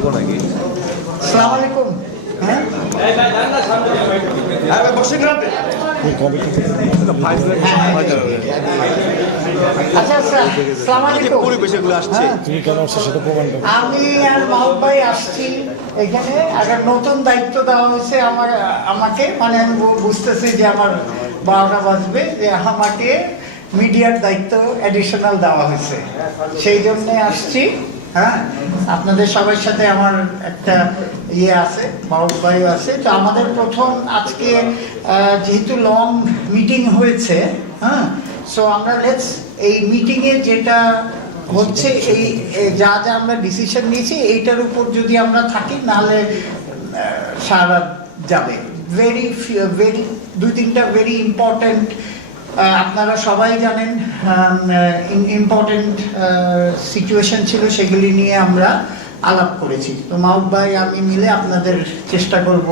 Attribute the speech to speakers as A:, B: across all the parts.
A: দেবো নাকি?
B: সালাম আলাইকুম। হ্যাঁ?
C: করো
B: আমি আর মাহবুব ভাই আসছি এখানে। একটা নতুন দায়িত্ব দেওয়া হয়েছে আমার আমাকে। মানে আমি বুঝতেছি যে আমার বারোটা বাজবে যে আমাকে মিডিয়ার দায়িত্ব অ্যাডিশনাল দেওয়া হয়েছে। সেই জন্যে আসছি হ্যাঁ। আপনাদের সবার সাথে আমার একটা ইয়ে আছে মাহবুব ভাইও আছে, তো আমাদের প্রথম আজকে যেহেতু লং মিটিং হয়েছে হ্যাঁ সো আমরা লেটস এই মিটিংয়ে যেটা হচ্ছে, এই যা যা আমরা ডিসিশন নিয়েছি, এইটার উপর যদি আমরা থাকি, নাহলে সারা যাবে। ভেরি ভেরি দুই তিনটা ভেরি ইম্পর্ট্যান্ট আপনারা সবাই জানেন ইম্পর্টেন্ট সিচুয়েশন ছিল, সেগুলি নিয়ে আমরা আলাপ করেছি। তো মাউক ভাই, আমি মিলে আপনাদের চেষ্টা করব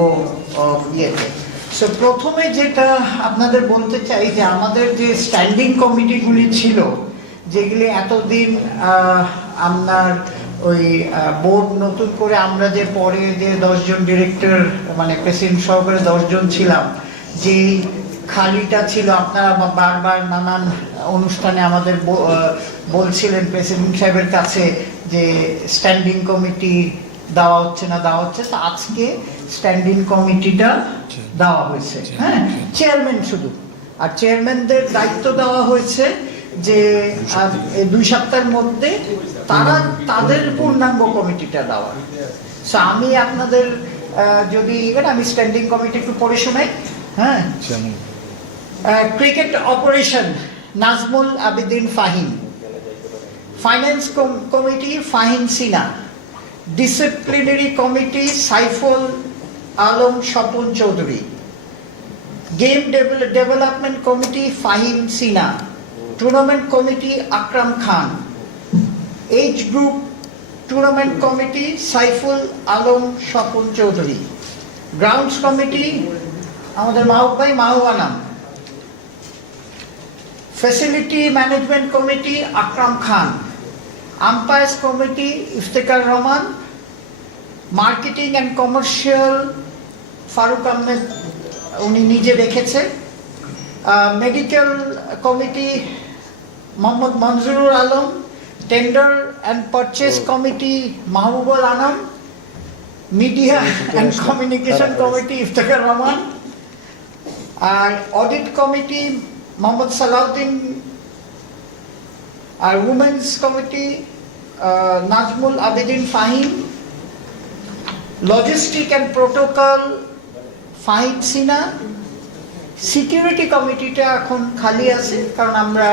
B: ইয়েতে। সো প্রথমে যেটা আপনাদের বলতে চাই যে, আমাদের যে স্ট্যান্ডিং কমিটিগুলি ছিল, যেগুলি এতদিন আপনার ওই বোর্ড নতুন করে আমরা যে পরে যে দশজন ডিরেক্টর মানে প্রেসিডেন্ট সহকারে দশজন ছিলাম যে খালিটা ছিল আপনারা বারবার নানান অনুষ্ঠানে আমাদের বলছিলেন প্রেসিডেন্ট সাহেবের কাছে যে স্ট্যান্ডিং কমিটি দেওয়া হচ্ছে না দেওয়া হচ্ছে তো আজকে স্ট্যান্ডিং কমিটিটা দেওয়া হয়েছে হ্যাঁ? চেয়ারম্যান শুধু। আর চেয়ারম্যানদের দায়িত্ব দেওয়া হয়েছে যে দুই সপ্তাহের মধ্যে তারা তাদের পূর্ণাঙ্গ কমিটিটা দেওয়া। সো আমি আপনাদের যদি এবার আমি স্ট্যান্ডিং কমিটি একটু পড়ে শোনাই হ্যাঁ?
C: যেমন
B: cricket operation Nazmul Abedin Fahim. Finance committee Fahim Sina disciplinary committee Saiful Alam Swapan Chowdhury. Game development committee Fahim Sina tournament committee Akram Khan. Age group tournament committee Saiful Alam Swapan Chowdhury. Grounds committee আমাদের মাহবুব ভাই Mahbub Anam. Facility management committee Akram Khan umpires committee Iftekhar Rahman marketing and commercial Faruque Ahmed উনি নিজে রেখেছে। Medical committee Mohammad Monjurul Alam. Tender and purchase committee Mahbubul Anam. Media and communication committee Iftekhar Rahman R audit committee Mohammad Salauddin, R women's committee Nazmul Abedin Fahim logistic and protocol Fahim Sina security কমিটিটা এখন খালি আছে, কারণ আমরা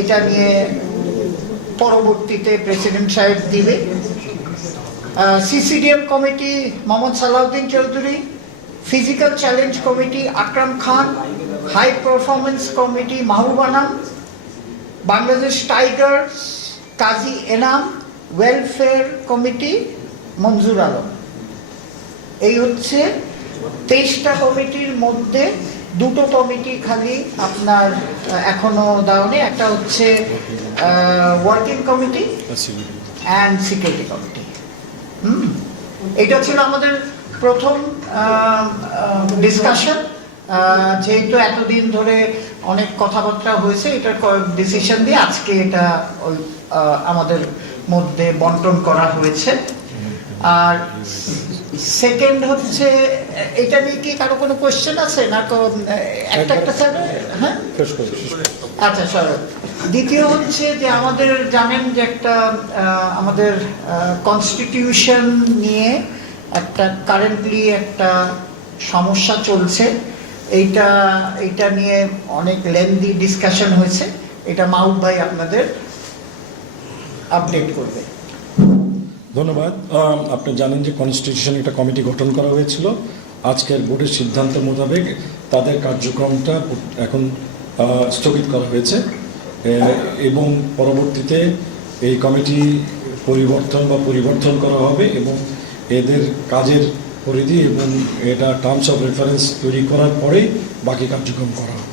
B: এটা নিয়ে পরবর্তীতে president সাহেব দিবে। CCDM committee Mohammad Salauddin Chowdhury physical challenge committee Akram Khan high performance committee Mahbub Anam Bangladesh Tigers Kazi Enam welfare committee Monjur Alam এই হচ্ছে তেইশটা কমিটির মধ্যে দুটো কমিটি খালি আপনার এখনও দেওয়া একটা হচ্ছে working committee and security committee হুম? এটা ছিল আমাদের প্রথম ডিসকাশন যেহেতু এতদিন ধরে অনেক কথাবার্তা হয়েছে এটার ডিসিশন দিয়ে আজকে এটা ওই আমাদের মধ্যে বন্টন করা হয়েছে। আর সেকেন্ড হচ্ছে, এটা নিয়ে কি কারও কোনো কোয়েশ্চেন আছে? না একটা একটা স্যার হ্যাঁ। আচ্ছা স্যার দ্বিতীয় হচ্ছে যে আমাদের জানেন যে একটা আমাদের কনস্টিটিউশন নিয়ে একটা কারেন্টলি একটা সমস্যা চলছে। এইটা এইটা নিয়ে অনেক লেন্দি ডিসকাশন হয়েছে। এটা মাউদ ভাই আপনাদের আপডেট করবে।
C: ধন্যবাদ। আপনি জানেন যে কনস্টিটিউশন একটা কমিটি গঠন করা হয়েছিল। আজকের বোর্ডের সিদ্ধান্ত মোতাবেক তাদের কার্যক্রমটা এখন স্থগিত করা হয়েছে। এবং পরবর্তীতে এই কমিটি পরিবর্তন বা পরিবর্তন করা হবে এবং এদের কাজের পরিধি এবং এটা টার্মস অফ রেফারেন্স তৈরি করার পরেই বাকি কার্যক্রম করা। হবে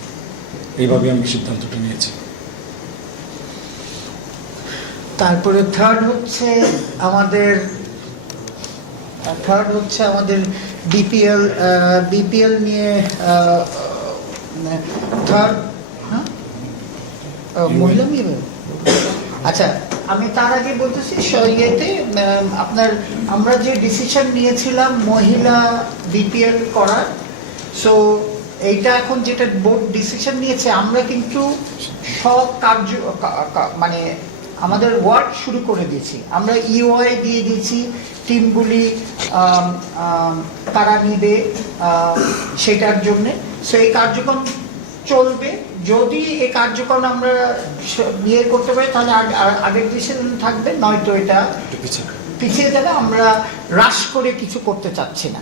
C: এইভাবে আমি সিদ্ধান্তটা নিয়েছি।
B: তারপরে থার্ড হচ্ছে আমাদের থার্ড হচ্ছে আমাদের বিপিএল বিপিএল নিয়ে থার্ড হ্যাঁ? মহিলা আচ্ছা আমি তার আগে বলতেছি ইয়েতে আপনার, আমরা যে ডিসিশন নিয়েছিলাম মহিলা বিপিএল করার সো এইটা এখন যেটা বোর্ড ডিসিশন নিয়েছে, আমরা কিন্তু সব কার্য মানে আমাদের ওয়ার্ক শুরু করে দিয়েছি। আমরা ইউআই দিয়ে দিয়েছি টিমগুলি তারা নিবে সেটার জন্যে। সো এই কার্যক্রম চলবে। যদি এই কার্যক্রম আমরা ইয়ে করতে পারি তাহলে আগের ডিসিশন থাকবে নয়তো এটা
C: পিছিয়ে
B: যাবে আমরা রাশ করে কিছু করতে চাচ্ছি না।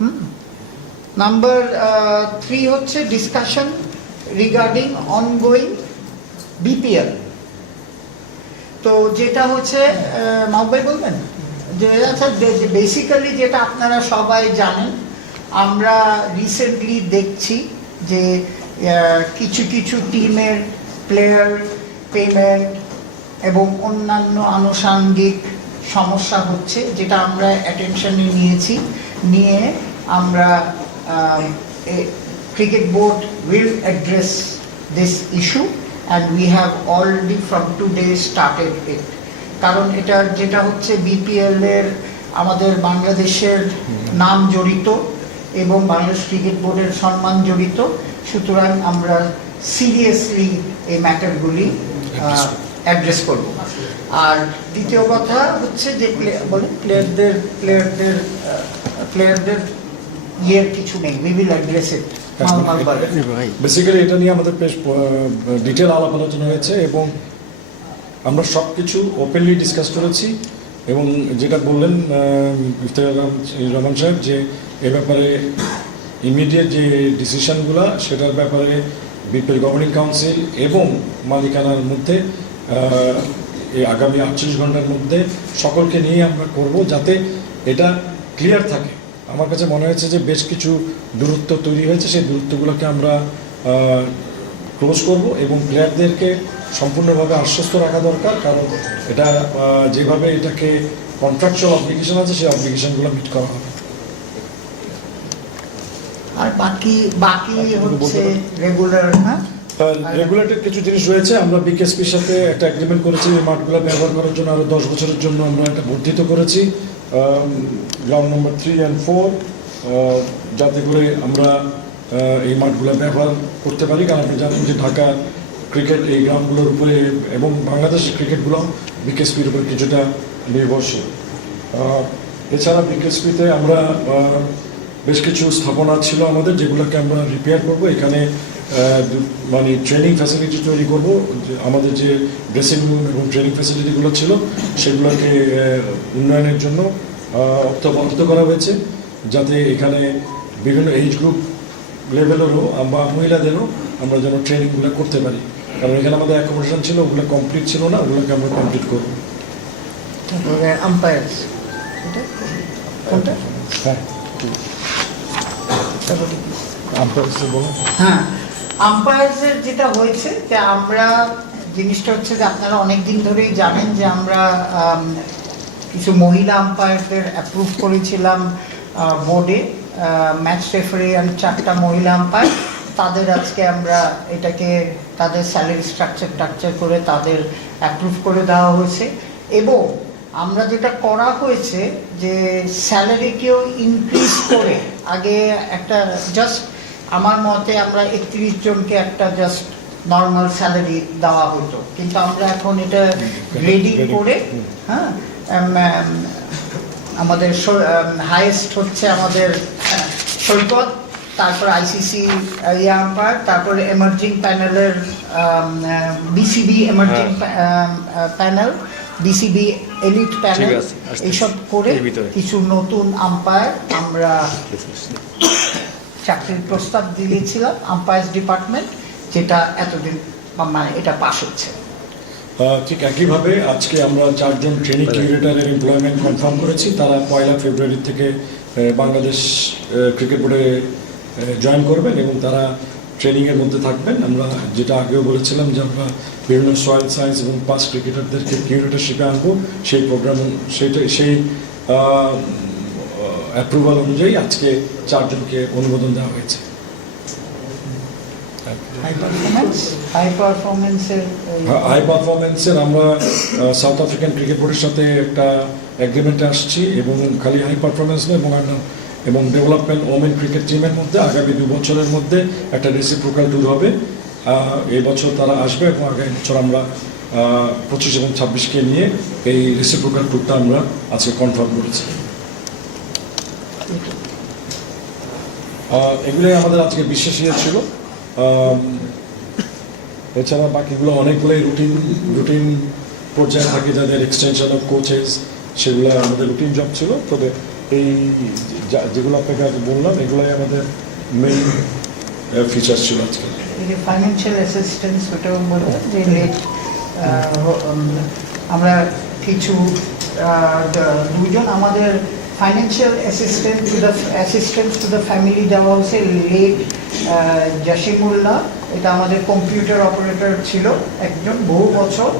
B: হুম? নাম্বার থ্রি হচ্ছে ডিসকাশন রিগার্ডিং অনগোয়িং বিপিএল তো যেটা হচ্ছে মাহবাই বলবেন? যে আচ্ছা বেসিক্যালি যেটা আপনারা সবাই জানেন আমরা রিসেন্টলি দেখছি যে কিছু কিছু টিমের প্লেয়ার পেমেন্ট এবং অন্যান্য আনুষাঙ্গিক সমস্যা হচ্ছে, যেটা আমরা অ্যাটেনশনে নিয়েছি। নিয়ে আমরা cricket board will address this issue and we have already from today started it কারণ এটা যেটা হচ্ছে বিপিএল এর আমাদের বাংলাদেশের নাম জড়িত এবং বাংলাদেশ ক্রিকেট বোর্ডের সম্মান জড়িত। সুতরাং আমরা সিরিয়াসলি এই ম্যাটারগুলি অ্যাড্রেস করব। আর দ্বিতীয় কথা হচ্ছে যে বলে প্লেয়ারদের প্লেয়ারদের প্লেয়ারদের ইয়ের কিছু নেই we will address it
C: basically এটা নিয়ে আমাদের বেশ ডিটেল আলাপ আলোচনা হয়েছে এবং আমরা সব কিছু ওপেনলি ডিসকাস করেছি এবং যেটা বললেন রহমান- রহমান সাহেব যে এ ব্যাপারে ইমিডিয়েট যে ডিসিশনগুলো সেটার ব্যাপারে বিপিএল গভর্নিং কাউন্সিল এবং মালিকানার মধ্যে এই আগামী আটচল্লিশ ঘণ্টার মধ্যে সকলকে নিয়ে আমরা করব যাতে এটা ক্লিয়ার থাকে। আমার কাছে মনে হয়েছে যে বেশ কিছু দূরত্ব তৈরি হয়েছে, সেই দূরত্বগুলোকে আমরা ক্লোজ করব এবং প্লেয়ারদেরকে সম্পূর্ণভাবে আশ্বস্ত রাখা দরকার, কারণ এটা যেভাবে এটাকে কন্ট্রাকচুয়াল অব্লিগেশন আছে, সেই অব্লিগেশনগুলো মিট করা হবে।
B: আর বাকি বাকি হচ্ছে রেগুলার হ্যাঁ?
C: রেগুলেটেড কিছু জিনিস রয়েছে। আমরা বিকেএসপির সাথে একটা এগ্রিমেন্ট করেছি এই মাঠগুলো ব্যবহার করার জন্য আরও দশ বছরের জন্য আমরা একটা বর্ধিত করেছি। Ground number three and four যাতে করে আমরা এই মাঠগুলো ব্যবহার করতে পারি। কারণ আপনি জানেন যে ঢাকা ক্রিকেট এই গ্রাউন্ডগুলোর উপরে এবং বাংলাদেশ ক্রিকেটগুলো বিকেএসপির উপরে কিছুটা নির্ভরশীল। এছাড়া বিকেএসপিতে আমরা বেশ কিছু স্থাপনা ছিল আমাদের যেগুলোকে আমরা রিপেয়ার করব। এখানে মানে ট্রেনিং ফ্যাসিলিটি তৈরি করব। আমাদের যে ড্রেসিং রুম এবং ট্রেনিং ফ্যাসিলিটিগুলো ছিল সেগুলোকে উন্নয়নের জন্য আহ, অর্থ করা হয়েছে। যাতে এখানে বিভিন্ন এজ গ্রুপ লেভেলেরও বা মহিলাদেরও আমরা যেন ট্রেনিংগুলো করতে পারি। কারণ এখানে আমাদের অ্যাকোমোডেশন ছিল ওগুলো কমপ্লিট ছিল না ওগুলোকে আমরা কমপ্লিট করব।
B: কোনটা?
C: হ্যাঁ।
B: হ্যাঁ আম্পায়ার্সের যেটা হয়েছে যে আমরা জিনিসটা হচ্ছে যে আপনারা অনেক দিন ধরেই জানেন যে আমরা কিছু মহিলা আম্পায়ারদের অ্যাপ্রুভ করেছিলাম বোর্ডে ম্যাচ রেফারি অ্যান্ড চারটা মহিলা আম্পায়ার তাদের আজকে আমরা এটাকে তাদের স্যালারি স্ট্রাকচার টাকচার করে তাদের অ্যাপ্রুভ করে দেওয়া হয়েছে। এবং আমরা যেটা করা হয়েছে যে স্যালারিকেও ইনক্রিজ করে আগে একটা জাস্ট আমার মতে আমরা একত্রিশ জনকে একটা জাস্ট নর্মাল স্যালারি দেওয়া হতো। কিন্তু আমরা এখন এটা
C: Grading,
B: করে হ্যাঁ আমাদের হাইয়েস্ট হচ্ছে আমাদের সৈকত তারপর আইসিসি ইয়াম্পার তারপরে এমার্জিং প্যানেলের BCB emerging panel BCB elite panel. এইসব করে কিছু নতুন আম্পায়ার আমরা চাকরির প্রস্তাব দিয়েছিলাম আম্পায়ার্স ডিপার্টমেন্ট যেটা এতদিন মানে এটা পাস হচ্ছে।
C: আহ, ঠিক একইভাবে আজকে আমরা চারজন ট্রেনিং কিউরেটারের এমপ্লয়মেন্ট কনফার্ম করেছি। তারা পয়লা ফেব্রুয়ারি থেকে আহ, বাংলাদেশ ক্রিকেট বোর্ডে জয়েন করবেন এবং তারা ট্রেনিংয়ের মধ্যে থাকবেন। আমরা যেটা আগেও বলেছিলাম যে আমরা বিভিন্ন সয়েল সায়েন্স এবং পাস ক্রিকেটারদেরকে কিউরেটারশিপে আনব। সেই প্রোগ্রাম সেইটা সেই অ্যাপ্রুভাল অনুযায়ী আজকে চারজনকে অনুমোদন দেওয়া হয়েছে।
B: হাই পারফরমেন্সের
C: হাই পারফরমেন্সের আমরা সাউথ আফ্রিকান ক্রিকেট বোর্ডের সাথে একটা এগ্রিমেন্টে আসছি এবং খালি হাই পারফরমেন্স নয় এবং আমরা- এবং ডেভেলপমেন্ট ওমেন ক্রিকেট টিমের মধ্যে আগামী দু বছরের মধ্যে একটা রেসিপ্রোকাল ট্যুর হবে। আহ, এই বছর তারা আসবে এবং আগামী বছর আমরা পঁচিশ এবং ছাব্বিশকে নিয়ে এই রেসিপ্রোকাল ট্যুরটা আমরা আজকে কনফার্ম করেছি। এগুলোই আমাদের আজকে বিশেষ ইয়ে ছিল। এছাড়া বাকিগুলো অনেকগুলোই রুটিন রুটিন পর্যায়ে থাকে যাদের এক্সটেনশন অফ কোচেস সেগুলো আমাদের রুটিন জব ছিল। তবে এই যেগুলো আপনাকে আজ বললাম, এগুলোই আমাদের মেইন ফিচার ছিল আজকে।
B: অ্যাসিস্ট্যান্স ওটাও বললেন, যে লেট আমরা কিছু দুজন আমাদের financial assistant to the assistance to the family দেওয়া হচ্ছে লেট জাসিমুল্লাহ। এটা আমাদের কম্পিউটার অপারেটর ছিল, একজন, বহু বছর।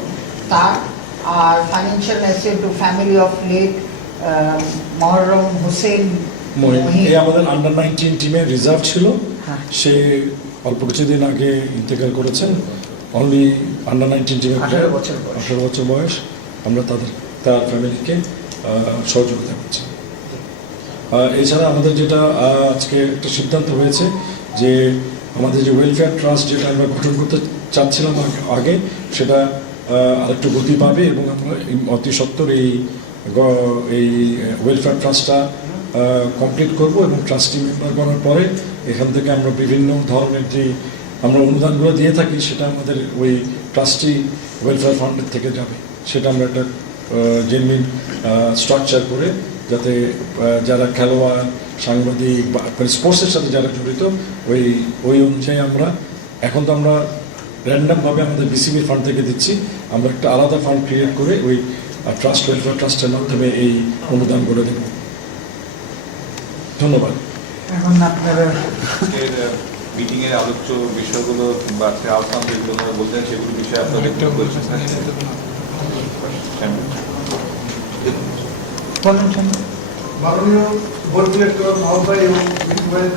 B: তার, আর financial assistant to family of late Moharram Hossain
C: আমাদের আন্ডার নাইনটিন টিমের রিজার্ভ ছিল।
B: হ্যাঁ।
C: সে অল্প কিছুদিন আগে ইন্তেকাল করেছেন। অনলি আন্ডার নাইনটিন টিমের
B: 18
C: আঠারো বছর বয়স। আমরা তাদের তার ফ্যামিলিকে সহযোগিতা করছি। এছাড়া আমাদের যেটা আজকে একটা সিদ্ধান্ত হয়েছে যে আমাদের যে ওয়েলফেয়ার ট্রাস্ট যেটা আমরা গঠন করতে চাচ্ছিলাম আগে সেটা আরেকটু গতি পাবে এবং আমরা অতি সত্বর এই এই ওয়েলফেয়ার ট্রাস্টটা কমপ্লিট করব এবং ট্রাস্টি মেম্বার করার পরে এখান থেকে আমরা বিভিন্ন ধরনের যে আমরা অনুদানগুলো দিয়ে থাকি, সেটা আমাদের ওই ট্রাস্টি ওয়েলফেয়ার ফান্ডের থেকে যাবে। সেটা আমরা একটা জেনুইন স্ট্রাকচার করে যাতে যারা খেলোয়াড়, সাংবাদিক বা স্পোর্টসের সাথে যারা জড়িত, ওই ওই অনুযায়ী আমরা এখন তো আমরা র্যান্ডামভাবে আমাদের বিসিবি ফান্ড থেকে দিচ্ছি। আমরা একটা আলাদা ফান্ড ক্রিয়েট করে ওই ট্রাস্ট ওয়েলফেয়ার ট্রাস্টের মাধ্যমে এই অনুদান করে দেব। ধন্যবাদ।
B: এখন আপনারা
A: মিটিং এর আলোচ্য বিষয়গুলো আলোচনা যেগুলো বলতেন সেগুলো বিষয়ে আপনাদের একটু বলছেন
D: মাননীয় বোর্ড ডিরেক্টর মহোদয় এবং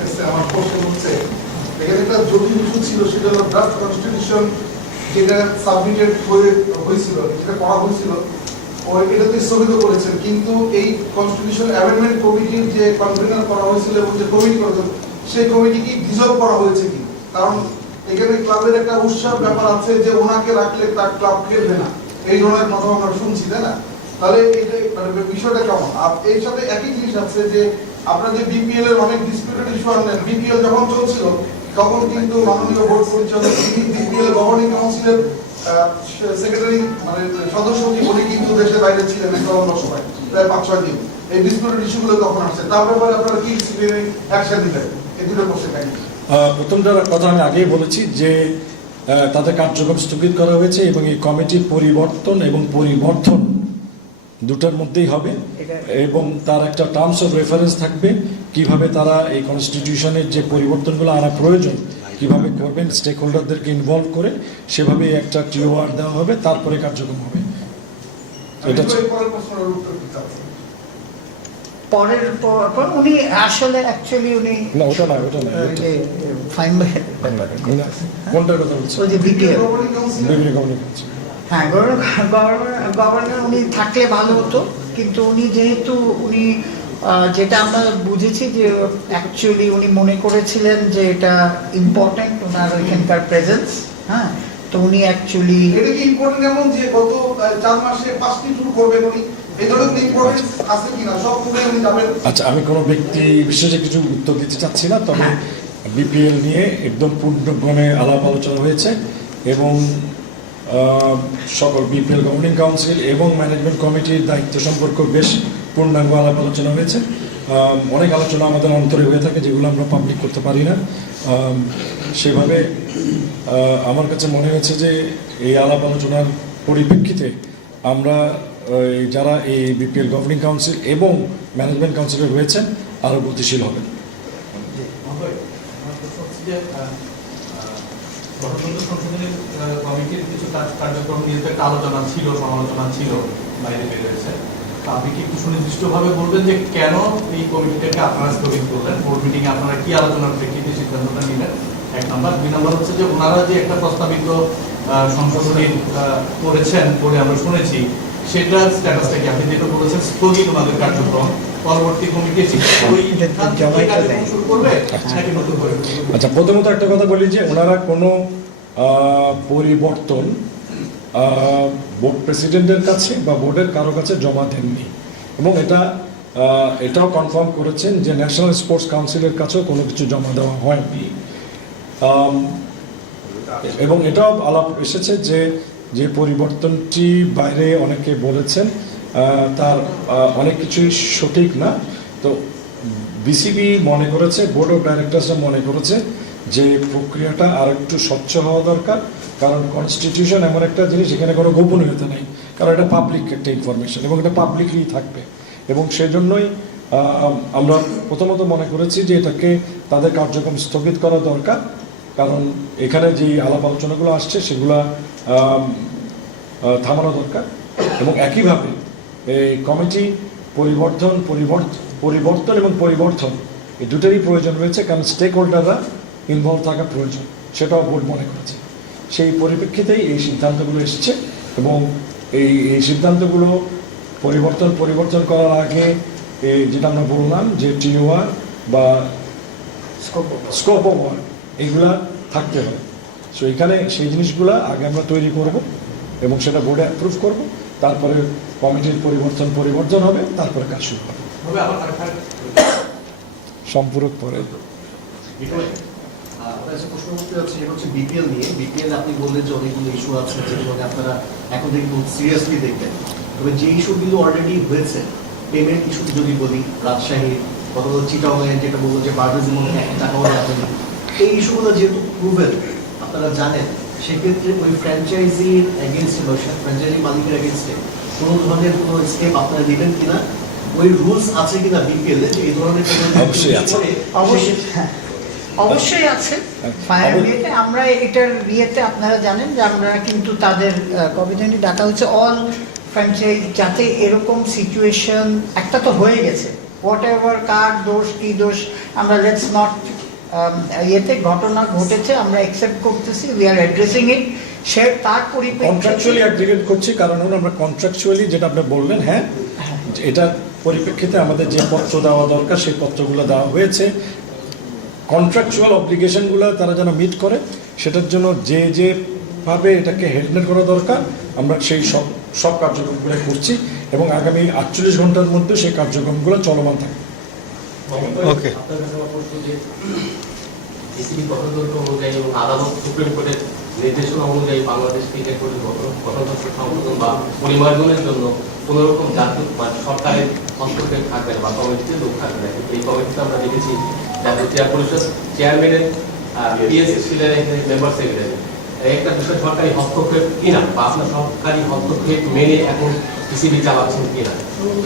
D: কাছে আমার প্রশ্ন হচ্ছে এখানে একটা জটিল ইস্যু ছিল সেটা হলো ড্রাফট কনস্টিটিউশন যেটা সাবমিটেড হয়ে হয়েছিল যেটা করা হয়েছিল এটা তো স্থগিত করেছেন, কিন্তু এই কনস্টিটিউশন অ্যামেন্ডমেন্ট কমিটির যে কনভেনার করা হয়েছিল এবং যে কমিটি করা সেই কমিটি কি ডিজলভ করা হয়েছে কি? কারণ এখানে ক্লাবের একটা উৎসাহ ব্যাপার আছে যে ওনাকে রাখলে তার ক্লাব খেলবে না। এই ধরনের কথা আমরা শুনছি, তাই না? তাহলে এটা মানে বিষয়টা কেমন? এর সাথে একই জিনিস আছে যে আপনাদের বিপিএল এর অনেক ডিসপিউটেড ইস্যু আনলেন বিপিএল যখন চলছিল, তখন কিন্তু মাননীয় বোর্ড পরিচালক বিপিএল গভর্নিং কাউন্সিলের সেক্রেটারি মানে কিন্তু দেশের বাইরে ছিলেন সময় প্রায় পাঁচ ছয় দিন। এই ইস্যুগুলো তখন আসছে। তার ব্যাপারে আপনারা কি অ্যাকশন এই দুটো
C: প্রথমটার কথা আমি আগেই বলেছি যে তাদের কার্যক্রম স্থগিত করা হয়েছে এবং এই কমিটির পরিবর্তন এবং পরিবর্ধন দুটার মধ্যেই হবে এবং তার একটা টার্মস অফ রেফারেন্স থাকবে। কীভাবে তারা এই কনস্টিটিউশনের যে পরিবর্তনগুলো আনা প্রয়োজন কীভাবে করবেন স্টেক হোল্ডারদেরকে ইনভলভ করে সেভাবে একটা টিওআর দেওয়া হবে তারপরে কার্যক্রম হবে। এটা
D: আমি তো এই পরের প্রশ্নের উত্তর দিতে চাচ্ছি
B: পরের পর পর উনি আসলে অ্যাকচুয়ালি উনি
C: না ওটা না ওটা না
B: ফাইন ভাইয়ের ব্যাপারে
C: না, কোনটার কথা বলছি
B: ওই যে বিপিএল
D: গভর্নিং কাউন্সিল
C: বিভিন্ন কমিউনিকেশন
B: হ্যাঁ গভর্নর গভর্নর উনি থাকলে ভালো হতো কিন্তু উনি যেহেতু উনি যেটা আমরা বুঝেছি যে অ্যাকচুয়ালি উনি মনে করেছিলেন যে এটা ইম্পর্ট্যান্ট ওনার ওইখানকার প্রেজেন্স হ্যাঁ? তো উনি অ্যাকচুয়ালি
D: এটা কি ইম্পর্টেন্ট এমন যে গত চার মাসে পাঁচটি ট্যুর করবেন উনি? এই ধরনের ইম্পর্টেন্স আছে কিনা? সব ট্যুরে উনি যাবেন।
C: আচ্ছা আমি কোনো ব্যক্তি বিশেষে কিছু উত্তর দিতে চাচ্ছি না তবে
B: হ্যাঁ।
C: বিপিএল নিয়ে একদম পূর্ণক্রমে আলাপ আলোচনা হয়েছে এবং আহ, সকল বিপিএল গভর্নিং কাউন্সিল এবং ম্যানেজমেন্ট কমিটির দায়িত্ব সম্পর্ক বেশ পূর্ণাঙ্গ আলাপ আলোচনা হয়েছে। অনেক আলোচনা আমাদের অন্তরে হয়ে থাকে যেগুলো আমরা পাবলিক করতে পারি না। সেভাবে আমার কাছে মনে হয়েছে যে এই আলাপ আলোচনার পরিপ্রেক্ষিতে আমরা যারা এই বিপিএল গভর্নিং কাউন্সিল এবং ম্যানেজমেন্ট কাউন্সিলে রয়েছেন আরও গতিশীল হবেন।
E: কমিটির কিছু কার্যক্রম নিয়ে একটা আলোচনা ছিল, সমালোচনা ছিল বাইরে বের হয়েছে। আপনি কি সুনির্দিষ্টভাবে বলবেন যে কেন এই কমিটিটাকে আপনারা স্থগিত করলেন? বোর্ড মিটিং এ আপনারা কি আলোচনার প্রেক্ষিতে সিদ্ধান্তটা নিলেন? এক নাম্বার। দুই নাম্বার হচ্ছে যে ওনারা যে একটা প্রস্তাবিত সংশোধনী আহ, করেছেন বলে আমরা শুনেছি সেটার স্ট্যাটাসটা কি? আপনি যেটা বলেছেন স্থগিত ওনাদের কার্যক্রম। পরবর্তী কমিটি। শুরু করবে নাকি নতুন করে?
C: আচ্ছা প্রথমত একটা কথা বলি যে ওনারা কোনো আহ, পরিবর্তন আহ, বোর্ড প্রেসিডেন্টের কাছে বা বোর্ডের কারও কাছে জমা দেননি। এবং এটা এটাও কনফার্ম করেছেন যে ন্যাশনাল স্পোর্টস কাউন্সিলের কাছেও কোনো কিছু জমা দেওয়া হয়নি। এবং এটাও আলাপ এসেছে যে যে পরিবর্তনটি বাইরে অনেকে বলেছেন তার অনেক কিছুই সঠিক না। তো বিসিবি মনে করেছে, বোর্ড অফ ডাইরেক্টরসরা মনে করেছে যে প্রক্রিয়াটা আর একটু স্বচ্ছ হওয়া দরকার, কারণ কনস্টিটিউশন এমন একটা জিনিস এখানে কোনো গোপনীয়তা নেই। কারণ এটা পাবলিক একটা ইনফরমেশন এবং এটা পাবলিকলি থাকবে। এবং সেজন্যই আমরা প্রথমত মনে করেছি যে এটাকে তাদের কার্যক্রম স্থগিত করা দরকার। কারণ এখানে যে আলাপ আলোচনাগুলো আসছে, সেগুলা থামানো দরকার। এবং একইভাবে এই কমিটি পরিবর্তন পরিবর্তন পরিবর্তন এবং পরিবর্তন এই দুটোরই প্রয়োজন রয়েছে। কারণ স্টেক হোল্ডাররা ইনভলভ থাকা প্রয়োজন সেটাও বোর্ড মনে করেছে। সেই পরিপ্রেক্ষিতেই এই সিদ্ধান্তগুলো এসেছে এবং এই এই সিদ্ধান্তগুলো পরিবর্তন পরিবর্তন করার আগে এই যেটা আমরা বললাম যে টিওআর বা স্কোপ অফ ওয়ার্ক এইগুলা থাকতে হবে। সো এখানে সেই জিনিসগুলো আগে আমরা তৈরি করব এবং সেটা বোর্ডে অ্যাপ্রুভ করব। তারপরে কমিটির পরিবর্তন পরিবর্তন হবে তারপরে কাজ শুরু হবে। সম্পূরক পরে।
F: আপনার কাছে প্রশ্ন করতে যাচ্ছি যেটা হচ্ছে বিপিএল নিয়ে। বিপিএল আপনি বললেন যে অনেকগুলো ইস্যু আছে যেগুলো আপনারা এখন থেকে খুব সিরিয়াসলি দেখবেন। তবে যে ইস্যুগুলো অলরেডি হয়েছে পেমেন্ট ইস্যু যদি বলি রাজশাহী অথবা চিটাগংয়ে যেটা বলব যে বার্ডের মধ্যে এক টাকাও রাখেনি এই ইস্যুগুলো যেহেতু প্রুভেন আপনারা জানেন সেক্ষেত্রে ওই ফ্র্যাঞ্চাইজি এগেনস্টে বা ফ্র্যাঞ্চাইজি মালিকের এগেনস্টে কোনো ধরনের কোনো স্টেপ আপনারা নেবেন কিনা? ওই রুলস আছে কিনা বিপিএল যে এই ধরনের কোনো
C: অবশ্যই আছে।
B: অবশ্যই। হ্যাঁ, অবশ্যই আছে। ফায়ার
C: অবশ্যই।
B: আমরা এটার ইয়েতে আপনারা জানেন যে আমরা কিন্তু তাদের জানি ডাকা হচ্ছে অল ফ্র্যাঞ্চাইজ যাতে এরকম সিচুয়েশন একটা তো হয়ে গেছে। হোয়াট এভার কার দোষ কি দোষ আমরা লেটস নট ইয়েতে ঘটনা ঘটেছে আমরা অ্যাকসেপ্ট করতেছি উই আর অ্যাড্রেসিং ইট সে তার
C: কন্ট্রাকচুয়ালি
B: পরিপ্রেক্ষিতে
C: অ্যাগ্রিগেট করছি কারণ হলো আমরা কন্ট্রাকচুয়ালি যেটা আপনি বললেন হ্যাঁ এটা পরিপ্রেক্ষিতে আমাদের যে পত্র দেওয়া দরকার সেই পত্রগুলো দেওয়া হয়েছে। কন্ট্রাকচুয়াল অব্লিগেশনগুলো তারা যেন মিট করে সেটার জন্য যে যেভাবে এটাকে হ্যান্ডেল করা দরকার আমরা সেই সব সব কার্যক্রমগুলো করছি এবং আগামী আটচল্লিশ ঘণ্টার মধ্যে সেই কার্যক্রমগুলো চলমান থাকে
G: ওকে। যে অনুযায়ী নির্দেশনা বাংলাদেশ ক্রিকেট বোর্ডের গঠনতন্ত্র সংশোধন বা পরিমার্জনের জন্য কোনো রকম জাতীয় সরকারের হস্তক্ষেপ থাকবে বা কমিটিতে লোক থাকবে এই কমিটিতে আমরা দেখেছি জাতীয় পরিষদ চেয়ারম্যানের পিএসসি ছিলেন এখানে মেম্বার সেক্রেটারি একটা বিষয় সরকারি হস্তক্ষেপ কিনা বা আপনার সরকারি হস্তক্ষেপ মেনে এখন পিসিবি চালাচ্ছেন কিনা?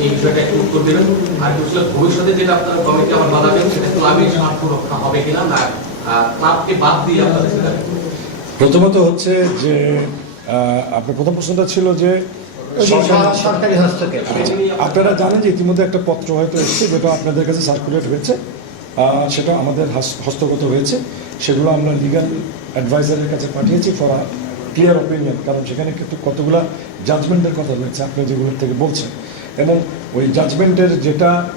G: এই বিষয়টা একটু উত্তর দেবেন। আর বিষয় ভবিষ্যতে যেটা আপনারা কমিটি আবার বানাবেন সেটা ক্লাবের স্বার্থ রক্ষা হবে কিনা না ক্লাবকে বাদ দিয়ে আপনারা সেটা
C: প্রথমত হচ্ছে যে আহ, আপনার প্রথম প্রশ্নটা ছিল যে আচ্ছা, আপনারা জানেন যে ইতিমধ্যে একটা পত্র হয়তো এসেছে যেটা আপনাদের কাছে সার্কুলেট হয়েছে। সেটা আমাদের হাস- হস্তগত হয়েছে। সেগুলো আমরা লিগাল অ্যাডভাইজারের কাছে পাঠিয়েছি ফর ক্লিয়ার অপিনিয়ন কারণ সেখানে কিন্তু কতগুলা জাজমেন্টের কথা রয়েছে, আপনি যেগুলোর থেকে বলছেন। এবং ওই জাজমেন্টের যেটা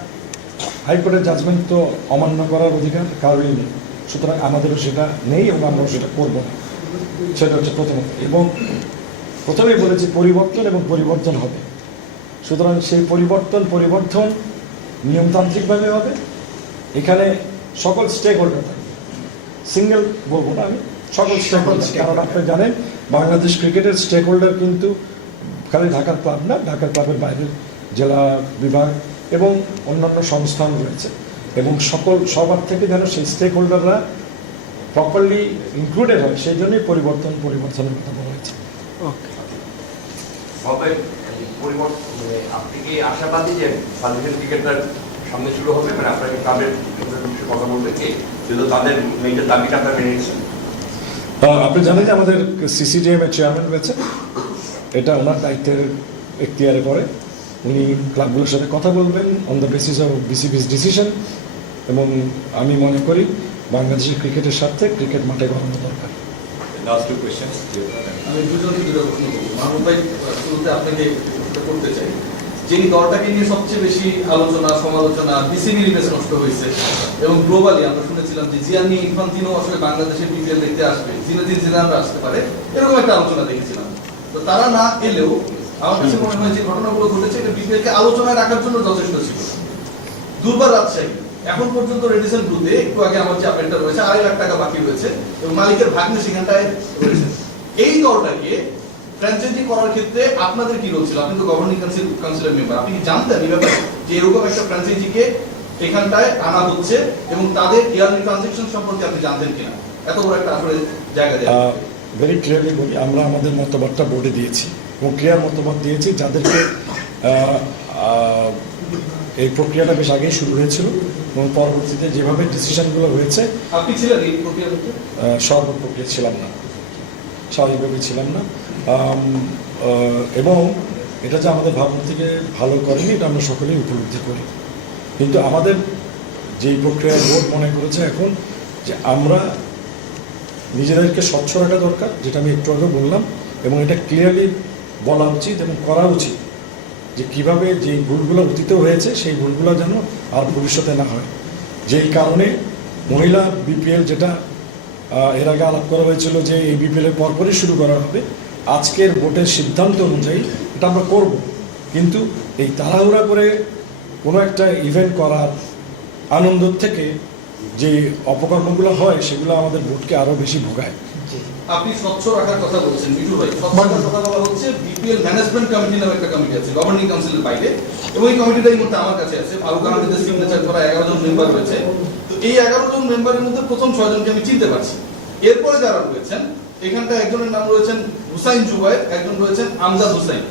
C: হাইকোর্টের জাজমেন্ট তো অমান্য করার অধিকার কারোরই নেই। সুতরাং আমাদেরও সেটা নেই এবং আমরাও সেটা করব না। সেটা হচ্ছে প্রথমত এবং প্রথমেই বলেছি পরিবর্তন এবং পরিবর্তন হবে। সুতরাং সেই পরিবর্তন পরিবর্তন নিয়মতান্ত্রিকভাবে হবে এখানে সকল স্টেক হোল্ডার থাকবে সিঙ্গেল বলব না আমি সকল স্টেক হোল্ডার কারণ আপনি জানেন বাংলাদেশ ক্রিকেটের স্টেক হোল্ডার কিন্তু খালি ঢাকার ক্লাব না ঢাকার ক্লাবের বাইরের জেলা বিভাগ এবং অন্যান্য সংস্থান রয়েছে। এবং সকল সবার থেকে যেন সেই স্টেক হোল্ডাররা প্রপারলি ইনক্লুডেড হয় সেই জন্যই পরিবর্তন পরিবর্তনের কথা বলা হয়েছে।
H: পরিবর্তন মানে আপনি কি আশাবাদী যে বাংলাদেশের ক্রিকেটার সামনে শুরু হবে মানে আপনার কি ক্লাবের বিষয়ে কথা বলবেন কি? যেহেতু তাদের মেয়েদের দাবিটা আপনার মেনে নিচ্ছেন
C: আপনি জানেন যে আমাদের সিসিডিএম এর চেয়ারম্যান রয়েছে এটা ওনার দায়িত্বের এখতিয়ারে পড়ে। উনি ক্লাবগুলোর সাথে কথা বলবেন on the basis of BCB's decision এবং আমি মনে করি বাংলাদেশের ক্রিকেটের স্বার্থে ক্রিকেট মাঠে গড়ানো দরকার।
A: লাস্ট টু কোয়েশ্চেন্স
I: আমি দুজনকে দুটো প্রশ্ন করব মাহমুদ ভাই শুরুতে আপনাকে করতে চাই। যেই দলটাকে নিয়ে সবচেয়ে বেশি আলোচনা, সমালোচনা, বিসিবির ইমেজ নষ্ট হয়েছে। এবং গ্লোবালি আমরা শুনেছিলাম যে জিয়ানি ইনফান্তিনো আসলে বাংলাদেশের বিপিএল দেখতে আসবে, জিনেদিন জিদানরা আসতে পারে, এরকম একটা আলোচনা দেখেছিলাম। তো তারা না এলেও আমার কাছে মনে হয় যে ঘটনাগুলো ঘটেছে, এটা বিপিএল কে আলোচনায় রাখার জন্য যথেষ্ট ছিল। দুর্বার রাজশাহী, এখন পর্যন্ত রেডিসন ব্লুতে একটু আগে আমার যে আপডেটটা রয়েছে, আড়াই লাখ টাকা বাকি রয়েছে, এবং মালিকের ভাগ্নে সেখানটায় রয়েছে। এই দলটাকে ফ্র্যাঞ্চাইজি করার ক্ষেত্রে আপনাদের কি রোল ছিল? আপনি তো গভর্নিং কাউন্সিল কাউন্সিলের মেম্বার আপনি কি জানতেন এই ব্যাপারে যে এরকম একটা ফ্র্যাঞ্চাইজিকে এখানটায় আনা হচ্ছে এবং তাদের ইয়ারলি ট্রানজেকশন সম্পর্কে আপনি জানতেন কিনা? এত বড় একটা আসলে জায়গা দেওয়া
C: ভেরি ক্লিয়ারলি বলি আমরা আমাদের মতামতটা বোর্ডে দিয়েছি এবং ক্লিয়ার মতামত দিয়েছি যাদেরকে এই প্রক্রিয়াটা বেশ আগেই শুরু হয়েছিল এবং পরবর্তীতে যেভাবে ডিসিশনগুলো হয়েছে
I: আপনি ছিলেন এই প্রক্রিয়ার মধ্যে?
C: আহ, সর্বপ্রক্রিয়া ছিলাম না। স্বাভাবিকভাবে ছিলাম না। এবং এটা যে আমাদের ভাবনা থেকে ভালো করেনি, এটা আমরা সকলেই উপলব্ধি করি। কিন্তু আমাদের যেই প্রক্রিয়া বোর্ড মনে করেছে এখন, যে আমরা নিজেদেরকে স্বচ্ছ রাখা দরকার, যেটা আমি একটু আগে বললাম, এবং এটা ক্লিয়ারলি বলা উচিত এবং করা উচিত যে কীভাবে যেই ভুলগুলো অতীতে হয়েছে, সেই ভুলগুলো যেন আর ভবিষ্যতে না হয়। যেই কারণে মহিলা বিপিএল যেটা এর আগে আলাপ করা হয়েছিল যে এই বিপিএলের পরপরই শুরু করা হবে আজকের ভোটের সিদ্ধান্ত অনুযায়ী এটা আমরা করব। কিন্তু এই তাড়াহুড়া করে কোনো একটা ইভেন্ট করার আনন্দ থেকে যে অপকর্মগুলো হয় সেগুলো আমাদের ভোটকে আরও বেশি ভোগায়।
I: আপনি স্বচ্ছ রাখার কথা বলছেন মিঠু ভাই। স্বচ্ছ রাখার কথা বলা হচ্ছে বিপিএল ম্যানেজমেন্ট কমিটি নামে একটা কমিটি আছে গভর্নিং কাউন্সিলের বাইরে। এবং এই কমিটিটা এই মুহূর্তে আমার কাছে আছে। ফারুক আহমেদের সিগনেচার করা এগারো জন মেম্বার রয়েছে। তো এই এগারো জন মেম্বারের মধ্যে প্রথম ছয় জনকে আমি চিনতে পারছি। এরপরে যারা রয়েছেন এখানটা একজনের নাম রয়েছেন হুসাইন জুবাইর একজন রয়েছেন আমজাদ হুসাইন।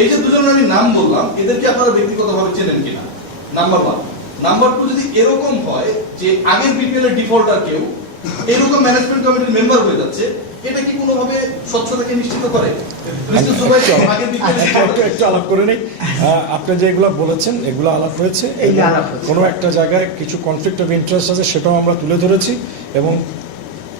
I: এই যে দুজনের আমি নাম বললাম এদেরকে আপনারা ব্যক্তিগতভাবে চেনেন কিনা? নাম্বার ওয়ান নাম্বার টু যদি এরকম হয় যে আগের বিপিএল এর ডিফল্টার কেউ এরকম ম্যানেজমেন্ট কমিটির মেম্বার হয়ে যাচ্ছে এটা কি কোনোভাবে স্বচ্ছতাকে নিশ্চিত করে?
C: আলাপ করে নেই। আপনি যেগুলো বলেছেন এগুলো আলাপ হয়েছে।
B: এই আলাপ হয়েছে।
C: কোনো একটা জায়গায় কিছু কনফ্লিক্ট অফ ইন্টারেস্ট আছে সেটাও আমরা তুলে ধরেছি এবং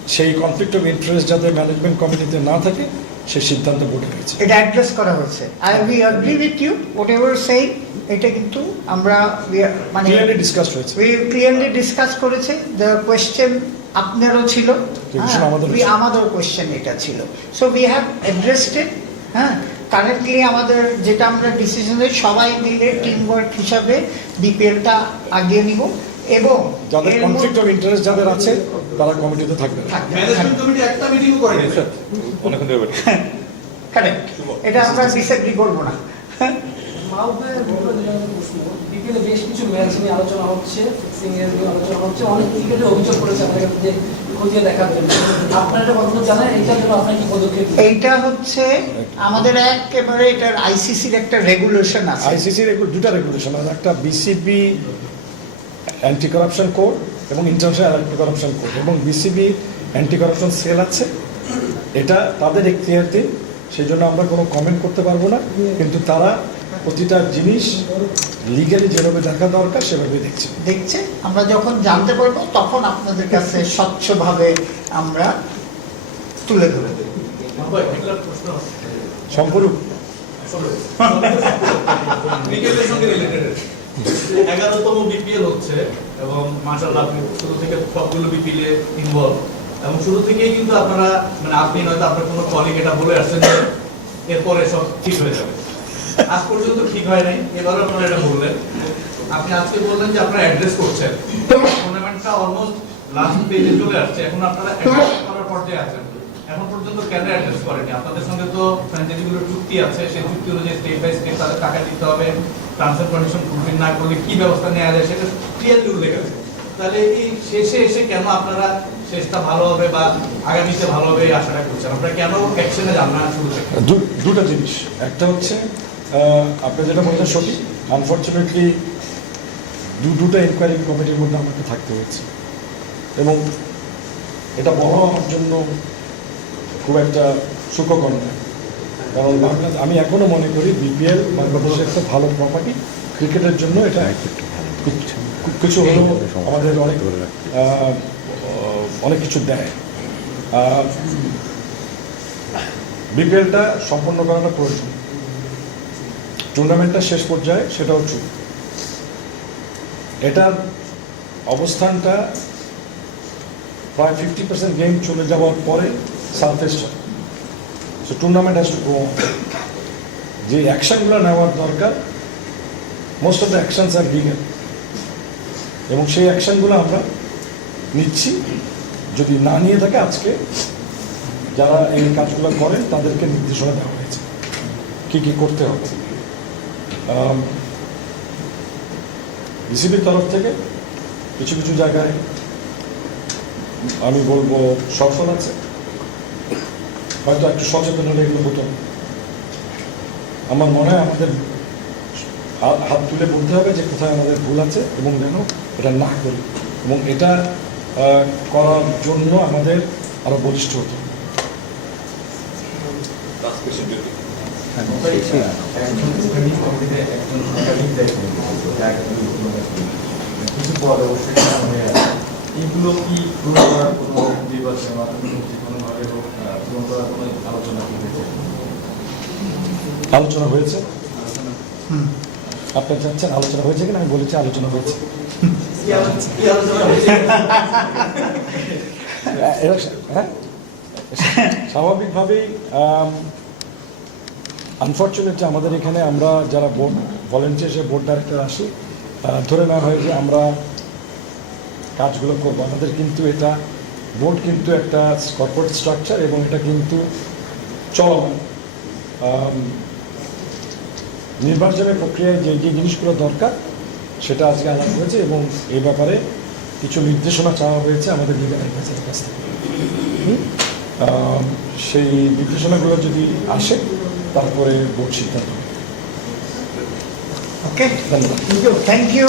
C: সেই কনফ্লিক্ট অফ ইন্টারেস্ট যাতে ম্যানেজমেন্ট কমিটিতে না থাকে সেই সিদ্ধান্ত বোর্ডে হয়েছে
B: এটা অ্যাড্রেস করা হয়েছে। I we agree with you whatever সেই এটা কিন্তু আমরা মানে
C: ক্লিয়ারলি ডিসকাস হয়েছে।
B: উই ক্লিয়ারলি ডিসকাস করেছে। দ্য কোয়েশ্চেন আপনারও ছিল। We-
C: ছিল।
B: কোয়েশ্চেন এটা ছিল। So we have addressed it হ্যাঁ। কারেন্টলি আমাদের যেটা আমরা ডিসিশনে সবাই মিলে টিম ওয়ার্ক হিসাবে বিপিএলটা আগিয়ে নিব। এবং
C: যাদের কনফ্লিক্ট অফ ইন্টারেস্ট যাদের আছে তারা কমিটিতে থাকবে।
I: ম্যানেজমেন্ট কমিটি একটা মিটিংও স্যার
A: অনেকক্ষণ ধরে
B: এটা আমরা ডিসএগ্রি করব না।
J: মাউথের প্রশ্ন বিপিএলে বেশ কিছু ম্যাচ নিয়ে আলোচনা হচ্ছে ফিক্সিং এর নিয়ে আলোচনা হচ্ছে অনেক ক্রিকেটে অভিযোগ করেছে যে খতিয়ে দেখার জন্য। আপনারা এটা কতটা জানেন? এটার জন্য আপনার কি পদক্ষেপ
B: এইটা হচ্ছে আমাদের একেবারে এটার আইসিসির একটা রেগুলেশন আছে।
C: আইসিসির দুটা রেগুলেশন আছে একটা বিসিবি অ্যান্টি করাপশন কোড এবং ইন্টারন্যাশনাল অ্যান্টি করাপশন কোড এবং বিসিবি অ্যান্টি করাপশন সেল আছে। এটা তাদের এখতিয়ারতে সেই জন্য আমরা কোনো কমেন্ট করতে পারব না। কিন্তু তারা প্রতিটা জিনিস লিগালি যেভাবে দেখা দরকার সেভাবে দেখছে।
B: দেখছে। আমরা যখন জানতে পারব তখন আপনাদের কাছে স্বচ্ছভাবে আমরা তুলে ধরে দেব।
C: সম্পূর্ণ
E: এগারোতম বিপিএল হচ্ছে এবং মাশাআল্লাহ আপনি শুরু থেকে সবগুলো বিপিএল এ ইনভলভ এবং শুরু থেকেই কিন্তু আপনারা মানে আপনি নয়তো আপনার কোনো কলিগ এটা বলে আসছেন যে এরপরে সব ঠিক হয়ে যাবে। আজ পর্যন্ত ঠিক হয় নাই, এবারও আপনারা এটা বললেন। আপনি আজকে বললেন যে আপনারা অ্যাড্রেস করছেন। টুর্নামেন্টটা অলমোস্ট লাস্ট পেজে চলে আসছে। এখন আপনারা করার পর্যায়ে আছেন। এখন পর্যন্ত কেন অ্যাড্রেস করেনি আপনাদের সঙ্গে তো ফ্র্যাঞ্চাইজিগুলোর চুক্তি আছে, সেই চুক্তি অনুযায়ী স্টেপ বাই স্টেপ তাদের টাকা দিতে হবে। ট্রান্সফার কন্ডিশন ফুলফিল না করলে কি ব্যবস্থা নেওয়া যায় সেটা ক্লিয়ারলি উল্লেখ আছে। তাহলে এই শেষে এসে কেন আপনারা শেষটা ভালো হবে বা আগামীতে ভালো হবে আশাটা করছেন? আপনারা কেন অ্যাকশনে যান না শুরু
C: দুটো জিনিস। একটা হচ্ছে আপনি যেটা বলছেন সঠিক। আনফর্চুনেটলি দু, দুটো এনকোয়ারি কমিটির মধ্যে আমাকে থাকতে হয়েছে। এবং এটা বড় আমার জন্য খুব একটা সুখকর নয় কারণ বাংলাদেশ আমি এখনও মনে করি বিপিএল বাংলাদেশের একটা ভালো প্রপার্টি ক্রিকেটের জন্য এটা কিছু- হলেও আমাদের অনেক অনেক কিছু দেয়। বিপিএলটা সম্পন্ন করাটা প্রয়োজন। টুর্নামেন্টটা শেষ পর্যায়ে সেটাও ট্রু এটার অবস্থানটা প্রায় ফিফটি পার্সেন্ট গেম চলে যাওয়ার পরে সারফেস্ট হয়। So tournament has to go যে অ্যাকশনগুলো নেওয়ার দরকার most of the actions are begin এবং সেই অ্যাকশনগুলো আমরা নিচ্ছি। যদি না নিয়ে থাকে আজকে, যারা এই কাজগুলো করেন তাদেরকে নির্দেশনা দেওয়া হয়েছে। কী কী করতে হবে? বিসিবির তরফ থেকে কিছু কিছু জায়গায় আমি বলব সফল আছে। হয়তো একটু সচেতন হলে এগুলো হতো। আমার মনে হয় আমাদের হাত তুলে বলতে হবে যে কোথায় আমাদের ভুল আছে এবং যেন এটা না করি। এবং এটা করার জন্য আমাদের আরও বলিষ্ঠ হতো
K: এগুলো কি কোনো আলোচনা হয়েছে?
C: আপনার চাচ্ছেন আলোচনা হয়েছে কিনা? আমি বলেছি আলোচনা হয়েছে? হ্যাঁ, হ্যাঁ? স্বাভাবিকভাবেই আনফর্চুনেটলি আমাদের এখানে আমরা যারা বোর্ড ভলেন্টিয়ার সে বোর্ড ডাইরেক্টর আসি ধরে নেওয়া হয় যে আমরা কাজগুলো করব। আমাদের কিন্তু এটা বোর্ড কিন্তু একটা কর্পোরেট স্ট্রাকচার এবং এটা কিন্তু চলমান। নির্বাচনের প্রক্রিয়ায় যে যে জিনিসগুলো দরকার সেটা আজকে আলাপ হয়েছে এবং এই ব্যাপারে কিছু নির্দেশনা চাওয়া হয়েছে আমাদের লিগাল অ্যাডভাইসারের কাছ থেকে। সেই নির্দেশনাগুলো যদি আসে তারপরে বোর্ড সিদ্ধান্ত
B: ওকে
C: ধন্যবাদ।
B: Thank you